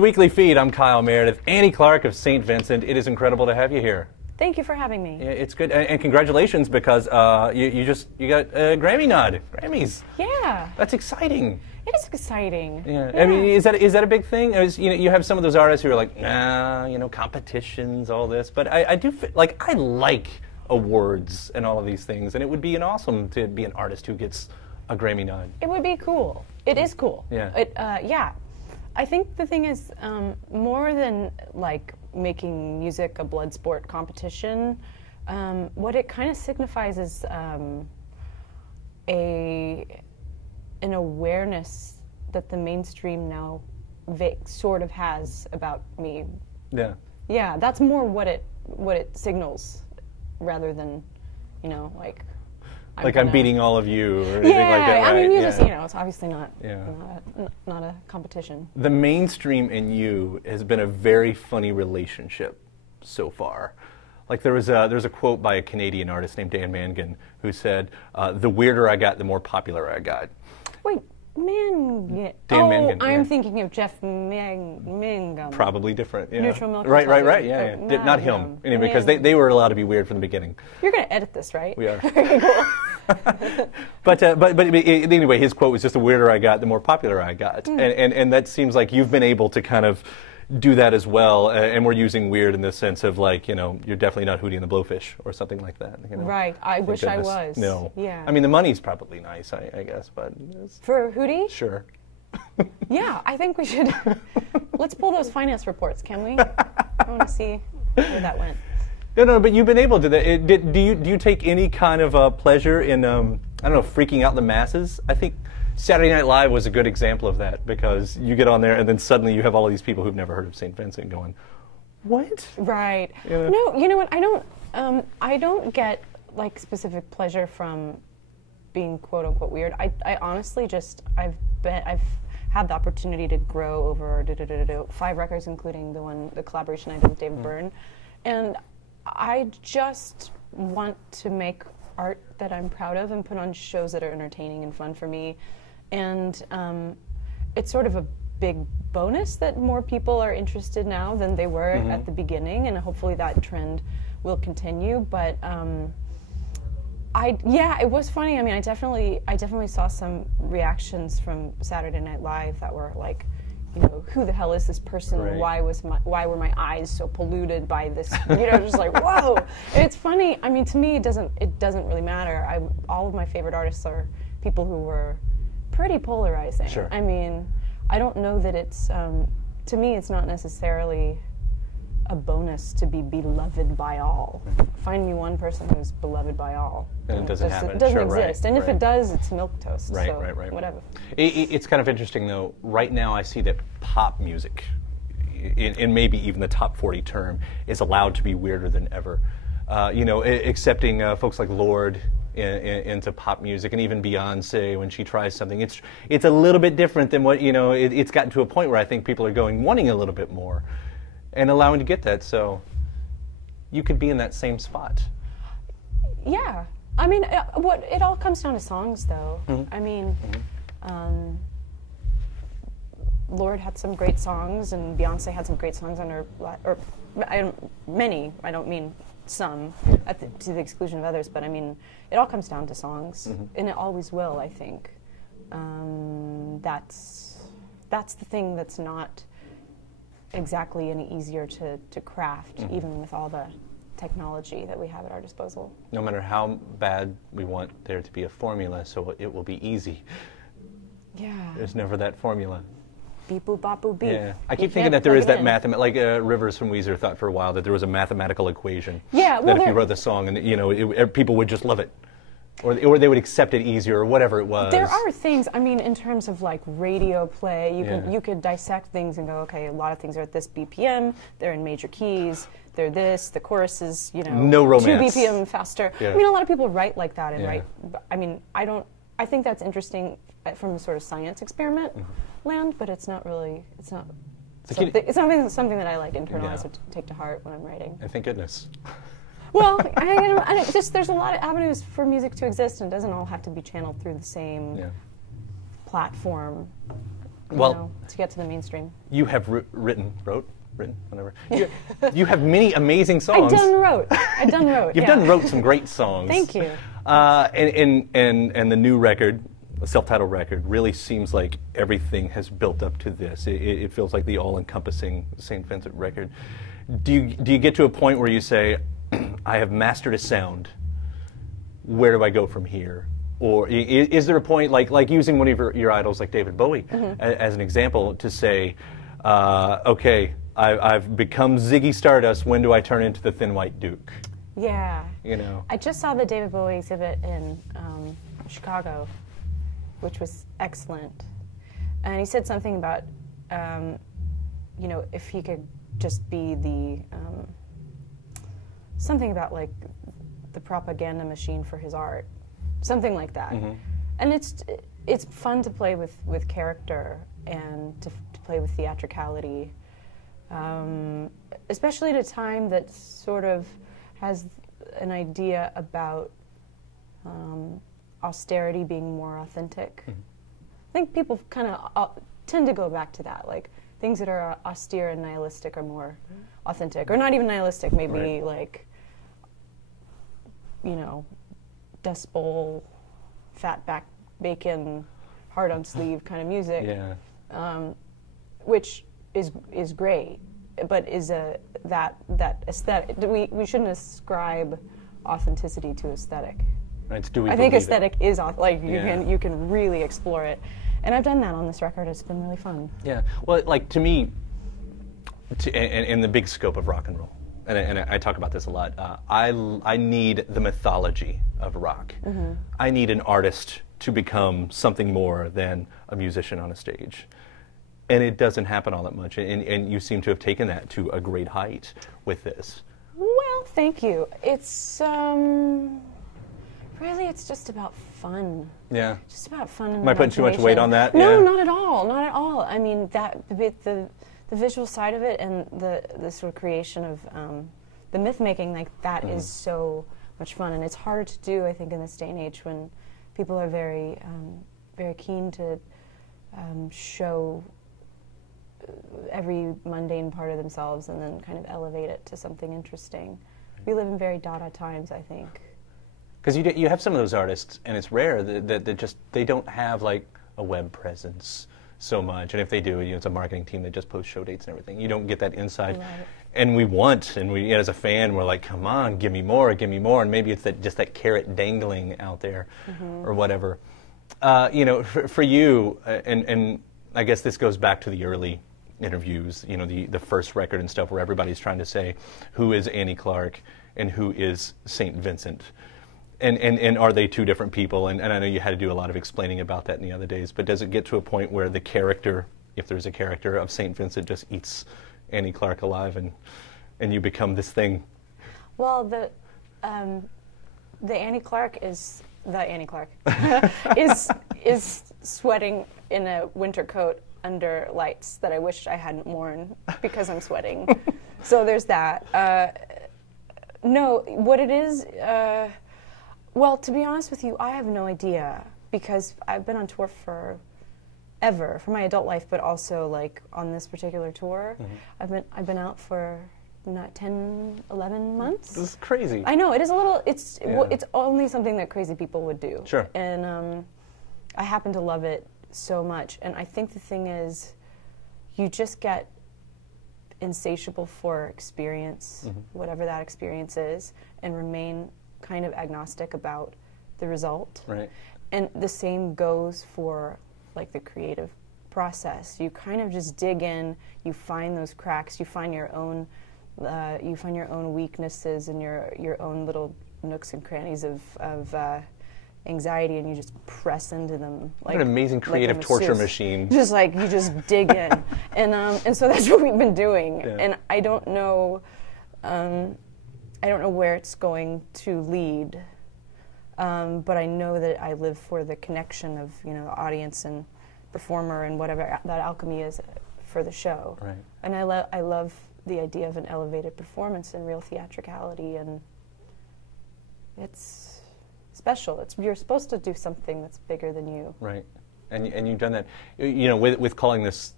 the Weekly Feed. I'm Kyle Meredith. Annie Clark of St. Vincent. It is incredible to have you here. Thank you for having me. Yeah, it's good, and congratulations because you got a Grammy nod. Grammys. Yeah. That's exciting. It is exciting. Yeah. I mean, is that a big thing? You have some of those artists who are like, nah, competitions, all this. But I do like awards and all of these things, and it would be awesome to be an artist who gets a Grammy nod. It would be cool. It is cool. Yeah. Yeah. I think the thing is, more than like making music a blood sport competition, what it kind of signifies is an awareness that the mainstream now sort of has about me. Yeah. Yeah, that's more what it signals, rather than, like. I'm beating all of you, or anything like that, right? I mean, it's obviously not, Yeah. not a competition. The mainstream and you has been a very funny relationship so far. Like there's a quote by a Canadian artist named Dan Mangan who said, "The weirder I got, the more popular I got." Wait, Mangan. Dan Mangan. I'm yeah. thinking of Jeff Mangum. Probably different. Yeah. Neutral Milk. Right. Yeah. Not him. Anyway, because they were allowed to be weird from the beginning. You're going to edit this, right? We are. Okay, cool. But anyway, his quote was just, "The weirder I got, the more popular I got," and that seems like you've been able to kind of do that as well. And we're using weird in the sense of like, you're definitely not Hootie and the Blowfish or something like that. Right. I wish I was. No. Yeah. I mean, the money's probably nice, I guess, but for Hootie? Sure. Yeah, I think we should. Let's pull those finance reports, can we? I want to see where that went. No, but you've been able to. Do you take any kind of pleasure in freaking out the masses? I think Saturday Night Live was a good example of that, because you get on there and then suddenly you have all of these people who've never heard of St. Vincent going, "What?" Right. Yeah. No, you know what? I don't get like specific pleasure from being quote unquote weird. I honestly just I've had the opportunity to grow over 5 records, including the collaboration I did with David Byrne, and I just want to make art that I'm proud of and put on shows that are entertaining and fun for me. And it's sort of a big bonus that more people are interested now than they were at the beginning, and hopefully that trend will continue. But it was funny. I mean, I definitely saw some reactions from Saturday Night Live that were like, who the hell is this person? Right. Why were my eyes so polluted by this? Just like, whoa. It's funny. I mean, to me, it doesn't really matter. All of my favorite artists are people who were pretty polarizing. Sure. I mean, I don't know that it's to me, it's not necessarily a bonus to be beloved by all. Find me one person who's beloved by all. And it doesn't happen. It doesn't Sure, exist. right, And if right. it does, it's milquetoast. Right, so right. Whatever. It's kind of interesting, though. Right now, I see that pop music, in maybe even the top 40 term, is allowed to be weirder than ever. Accepting folks like Lorde into pop music, and even Beyonce when she tries something. It's a little bit different than what it's gotten to a point where I think people are wanting a little bit more, and allowing to get that. So you could be in that same spot. Yeah. I mean, it all comes down to songs, though. I mean, Lorde had some great songs, and Beyonce had some great songs on her, many. I don't mean some, to the exclusion of others. But I mean, it all comes down to songs, and it always will. I think that's the thing that's not exactly any easier to craft, even with all the technology that we have at our disposal. No matter how bad we want there to be a formula, so it will be easy. Yeah. There's never that formula. Beep boop bop boop beep. Yeah, I keep thinking that there is that Rivers from Weezer thought for a while that there was a mathematical equation. Yeah, well, that if you wrote the song and people would just love it, or they would accept it easier, or whatever it was. There are things. I mean, in terms of like radio play, you could dissect things and go, okay, a lot of things are at this BPM. They're in major keys. They're this. The chorus is no romance. 2 BPM faster. Yeah. I mean, a lot of people write like that and Yeah. write. I mean, I think that's interesting from a sort of science experiment land, but it's not really. It's not. It's something that I like internalize or take to heart when I'm writing. And thank goodness. Well, there's a lot of avenues for music to exist, and it doesn't all have to be channeled through the same platform. Well, to get to the mainstream. You have written, whatever. You have many amazing songs. I done wrote. You've done wrote some great songs. Thank you. And the new record, the self-titled record, really seems like everything has built up to this. It feels like the all-encompassing St. Vincent record. Do you get to a point where you say, I have mastered a sound, where do I go from here? Or is there a point, like using one of your idols like David Bowie as an example, to say, okay, I've become Ziggy Stardust, when do I turn into the Thin White Duke? Yeah. You know? I just saw the David Bowie exhibit in Chicago, which was excellent. And he said something about, if he could just be the, something about like the propaganda machine for his art. Something like that. And it's fun to play with character and to play with theatricality, especially at a time that sort of has an idea about austerity being more authentic. I think people kind of tend to go back to that, like things that are austere and nihilistic are more authentic, or not even nihilistic, maybe like, Dust Bowl, fat back bacon, hard on sleeve kind of music, which is great, but is that aesthetic. We shouldn't ascribe authenticity to aesthetic. Right, do we I think believe aesthetic is like you can really explore it, and I've done that on this record. It's been really fun. Yeah, well, like to me, in the big scope of rock and roll. And I talk about this a lot. I need the mythology of rock. I need an artist to become something more than a musician on a stage. And it doesn't happen all that much. And you seem to have taken that to a great height with this. Well, thank you. It's really, it's just about fun. Yeah. Just about fun. And am I putting too much weight on that? No, not at all. Not at all. I mean, the visual side of it and the sort of creation of the myth making, like that is so much fun, and it's harder to do, I think, in this day and age when people are very very keen to show every mundane part of themselves and then kind of elevate it to something interesting. We live in very Dada times, I think. Because you have some of those artists, and it's rare that they don't have like a web presence so much, and if they do, it's a marketing team that just posts show dates and everything. You don't get that inside, right. And we as a fan, we're like, come on, give me more, and maybe it's just that carrot dangling out there, or whatever. For you, and I guess this goes back to the early interviews, the first record and stuff, where everybody's trying to say who is Annie Clark and who is St. Vincent. And are they two different people? And I know you had to do a lot of explaining about that in the other days, but does it get to a point where the character, if there's a character of St. Vincent, just eats Annie Clark alive and you become this thing? Well, the Annie Clark is is sweating in a winter coat under lights that I wish I hadn't worn because I'm sweating. So there's that. No, what it is... well, to be honest with you, I have no idea, because I've been on tour for my adult life, but also like on this particular tour, I've been out for 10, 11 months. This is crazy. I know, it is a little. It's only something that crazy people would do. Sure. And I happen to love it so much, and I think the thing is, you just get insatiable for experience, whatever that experience is, and remain kind of agnostic about the result. Right. And the same goes for like the creative process. You kind of just dig in, you find those cracks, you find your own weaknesses and your own little nooks and crannies of anxiety, and you just press into them. Like what an amazing creative torture machine. Just like you just dig in, and so that's what we've been doing. Yeah. And I don't know where it's going to lead, but I know that I live for the connection of the audience and performer and whatever that alchemy is for the show. Right. And I love the idea of an elevated performance and real theatricality, and it's special. You're supposed to do something that's bigger than you. Right. And you've done that, you know, with calling this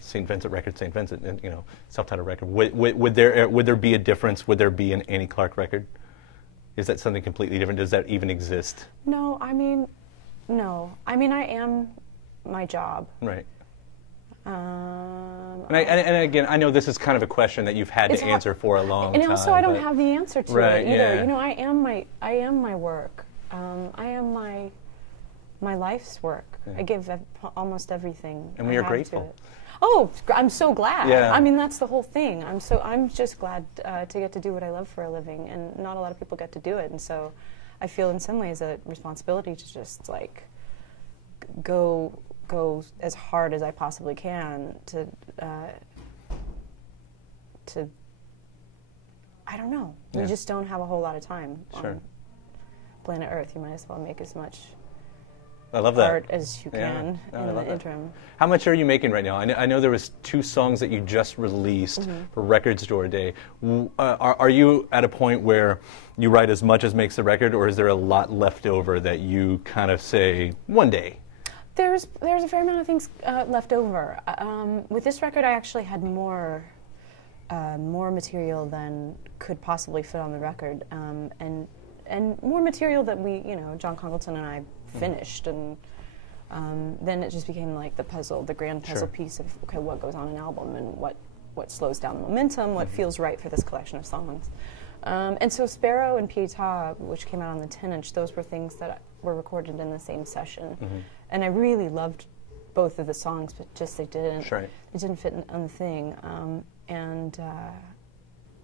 St. Vincent record, St. Vincent, and you know, self-titled record. Would there be a difference? Would there be an Annie Clark record? Is that something completely different? Does that even exist? No, I mean, no. I mean, I am my job. Right. And again, I know this is kind of a question that you've had to answer for a long time. And also, I don't have the answer to right, it either. yeah. You know, I am my work. I am my life's work. Yeah. I give almost everything. And we are grateful. Oh, I'm so glad. Yeah. I mean, that's the whole thing. I'm just glad to get to do what I love for a living, and not a lot of people get to do it. And so, I feel in some ways a responsibility to just like go as hard as I possibly can to I don't know. Yeah. We just don't have a whole lot of time Sure. on planet Earth. You might as well make as much I love that. art as you can in the interim. How much are you making right now? I know there was 2 songs that you just released for Record Store Day. Are you at a point where you write as much as makes the record, or is there a lot left over that you kind of say, one day? There's a fair amount of things left over. With this record, I actually had more material than could possibly fit on the record, and more material that we, you know, John Congleton and I finished, and then it just became like the grand puzzle piece of, okay, what goes on an album, and what slows down the momentum, what feels right for this collection of songs. And so Sparrow and Pietà, which came out on the 10-inch, those were things that were recorded in the same session. And I really loved both of the songs, but just it didn't fit on the thing. And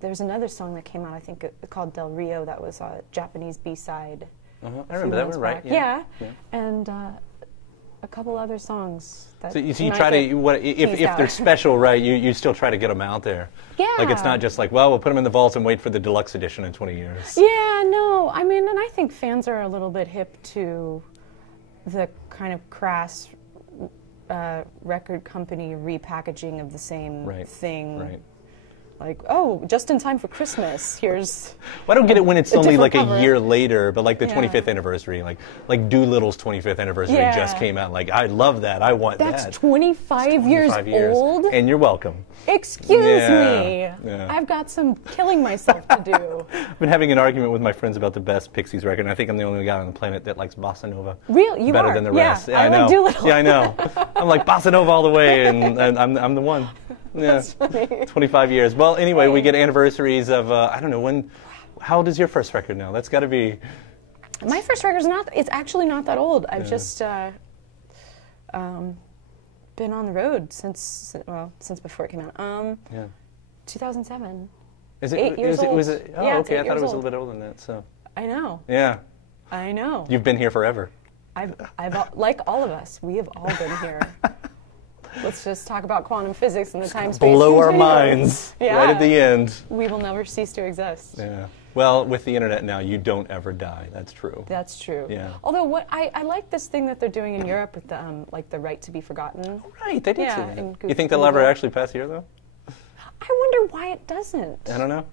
there's another song that came out, I think, called Del Rio, that was a Japanese B-side. I remember that one, right? Yeah. And a couple other songs. That so you try to, if they're special, right, you still try to get them out there. Yeah. Like it's not just like, well, we'll put them in the vault and wait for the deluxe edition in 20 years. Yeah, no. I mean, and I think fans are a little bit hip to the kind of crass record company repackaging of the same thing. Right. Like, oh, just in time for Christmas. Here's. Well, I don't get it when it's only like cover. a year later, but like the 25th anniversary, like Doolittle's 25th anniversary just came out. Like, I love that. I want that. That's 25 years old. And you're welcome. Excuse me. Yeah. I've got some killing myself to do. I've been having an argument with my friends about the best Pixies record, and I think I'm the only guy on the planet that likes Bossa Nova better than the rest. Yeah, I know. Doolittle. Yeah, I know. I'm like Bossa Nova all the way, and I'm the one. Yeah. That's funny. 25 years. Well, anyway, we get anniversaries of, I don't know, when, how old is your first record now? That's got to be... My first record's it's actually not that old. I've just been on the road since before it came out. 2007. Is it, 8 years old. Was it, oh, yeah, okay, I thought it was a old. little bit older than that, so... I know. Yeah. I know. You've been here forever. I've like all of us, we have all been here. Let's just talk about quantum physics and the time-space Blow our continuum. minds right at the end. We will never cease to exist. Yeah. Well, with the internet now, you don't ever die. That's true. That's true. Yeah. Although what I like this thing that they're doing in Europe with the like the right to be forgotten. Right, they did say that. You think they'll Google. ever actually pass here, though? I wonder why it doesn't. I don't know.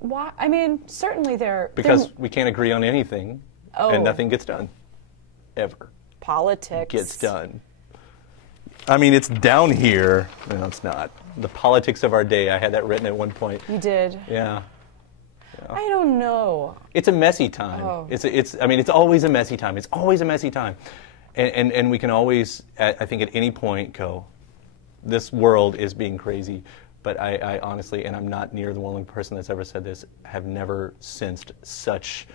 Why? I mean, certainly because we can't agree on anything, and nothing gets done, ever. Politics gets done. I mean, it's down here. No, it's not. The politics of our day. I had that written at one point. You did. Yeah. I don't know. It's a messy time. Oh. I mean, it's always a messy time. It's always a messy time, and we can always, I think, at any point go, this world is being crazy. But I honestly, and I'm not near the only person that's ever said this, have never sensed such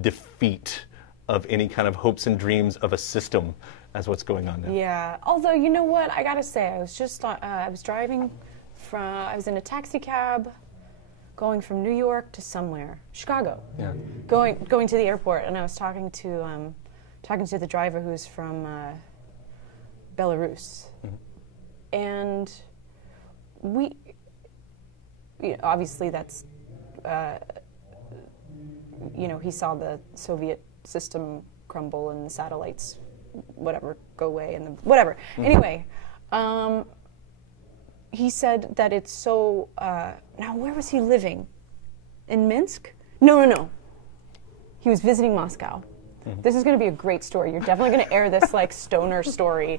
defeat of any kind of hopes and dreams of a system as what's going on now. Yeah. Although, you know what? I gotta say, I was just I was driving I was in a taxi cab, going from New York to somewhere, Chicago. Yeah. Going to the airport, and I was talking to the driver who's from Belarus, and we, obviously that's, he saw the Soviet system crumble and the satellites, whatever, go away and whatever. Anyway, he said that it's so, now where was he living? In Minsk? No. He was visiting Moscow. this is going to be a great story. You're definitely going to air this like stoner story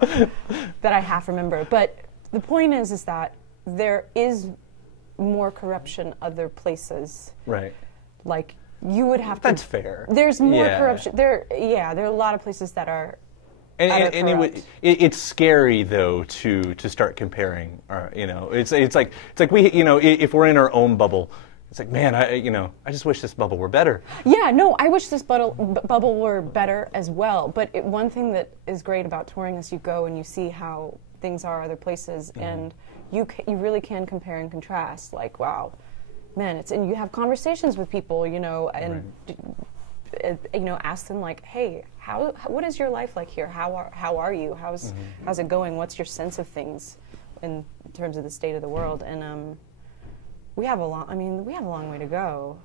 that I half remember. But the point is that there is more corruption other places. Right. Like you would have to. That's fair. There's more corruption. There are a lot of places that are. And it's scary though to start comparing. It's like we if we're in our own bubble. It's like, man, I just wish this bubble were better. Yeah, no, I wish this bubble were better as well. But one thing that is great about touring is you go and you see how things are other places, and you really can compare and contrast. Like, wow, man, and you have conversations with people, and ask them like, hey, what is your life like here? How are you? How's it going? What's your sense of things in terms of the state of the world? And we have a long way to go.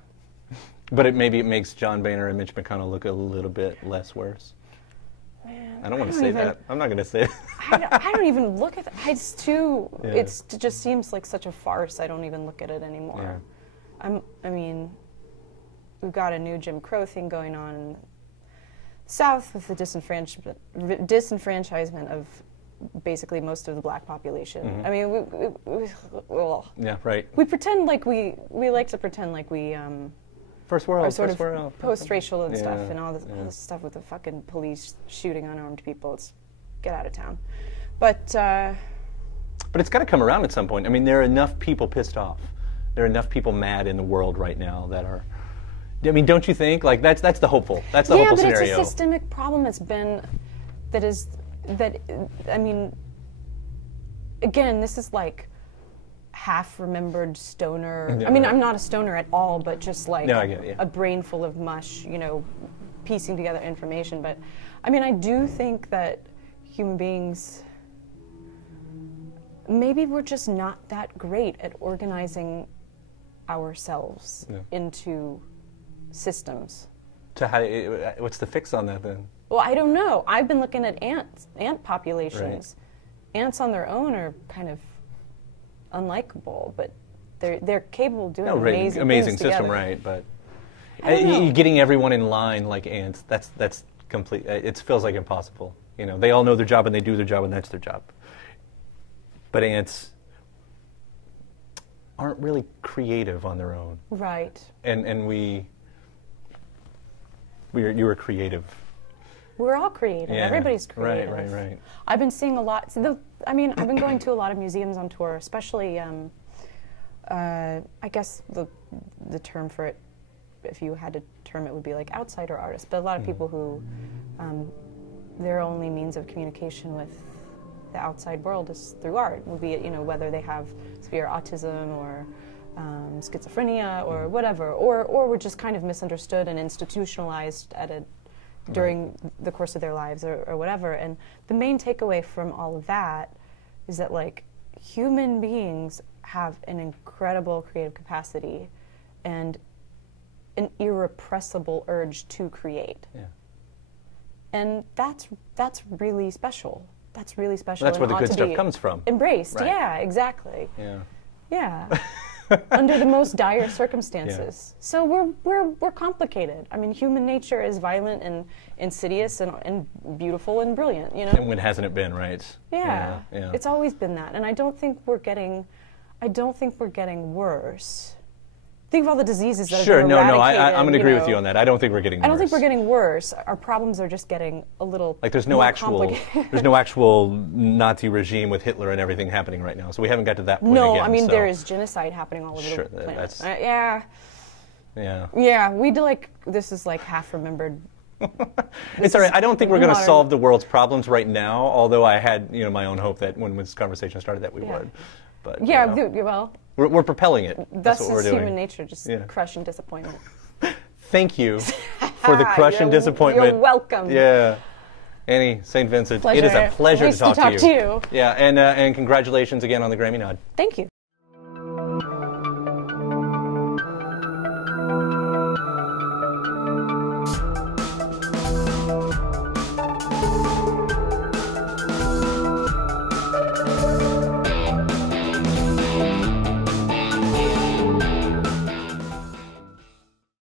But maybe it makes John Boehner and Mitch McConnell look a little bit less worse. Man, I don't want to say that. I'm not going to say it. I don't even look at that. It's too. Yeah. It just seems like such a farce. I don't even look at it anymore. Yeah. We've got a new Jim Crow thing going on in the South with the disenfranchisement of basically most of the black population. I mean, yeah, right. We pretend like we like to pretend like we first world, are sort of post-racial and stuff, and all this stuff with the fucking police shooting unarmed people. It's get out of town. But it's got to come around at some point. I mean, there are enough people pissed off. There are enough people mad in the world right now that are. I mean, don't you think? Like that's the hopeful. That's the hopeful scenario. Yeah, but it's a systemic problem. It's been I mean, again, this is like half-remembered stoner. Yeah, I mean, right. I'm not a stoner at all, but just like I get it, yeah. a brain full of mush, piecing together information. But I mean, I do think that human beings, maybe we're just not that great at organizing ourselves into systems. So what's the fix on that then? Well, I don't know. I've been looking at ant populations. Right. Ants on their own are kind of unlikable, but they're capable of doing amazing system, together. right? But getting everyone in line like ants, that's complete. It feels like impossible. They all know their job and they do their job and that's their job. But ants aren't really creative on their own, right? And you were creative. We're all creative. Yeah. Everybody's creative. Right. I've been seeing a lot. I've been going to a lot of museums on tour, especially. I guess the term for it, if you had to term it, would be like outsider artists. But a lot of people who their only means of communication with the outside world is through art. Will be it whether they have severe autism or schizophrenia or whatever, or were just kind of misunderstood and institutionalized during the course of their lives or whatever. And the main takeaway from all of that is that like human beings have an incredible creative capacity and an irrepressible urge to create. Yeah. And that's really special. That's really special. That's where the good stuff comes from. Embraced. Right. Yeah, exactly. Yeah. Under the most dire circumstances. Yeah. So we're complicated. I mean, human nature is violent and insidious and beautiful and brilliant, And when hasn't it been, right? Yeah. It's always been that. And I don't think we're getting worse. Think of all the diseases that have been eradicated. I'm going to agree with you on that. I don't think we're getting worse. I don't think we're getting worse. Our problems are just getting a little there's no actual Nazi regime with Hitler and everything happening right now. So we haven't got to that point No, again, I mean there is genocide happening all over the planet. Yeah, we do this is like half remembered. It's all right. I don't think we're going to solve the world's problems right now, although I had my own hope that when this conversation started that we would. But well, we're propelling it. That's what we're doing. Human nature, just crushing disappointment. Thank you for the crush and disappointment. You're welcome. Yeah. Annie, St. Vincent, pleasure. It is a pleasure nice to talk to you. Yeah, and congratulations again on the Grammy nod. Thank you.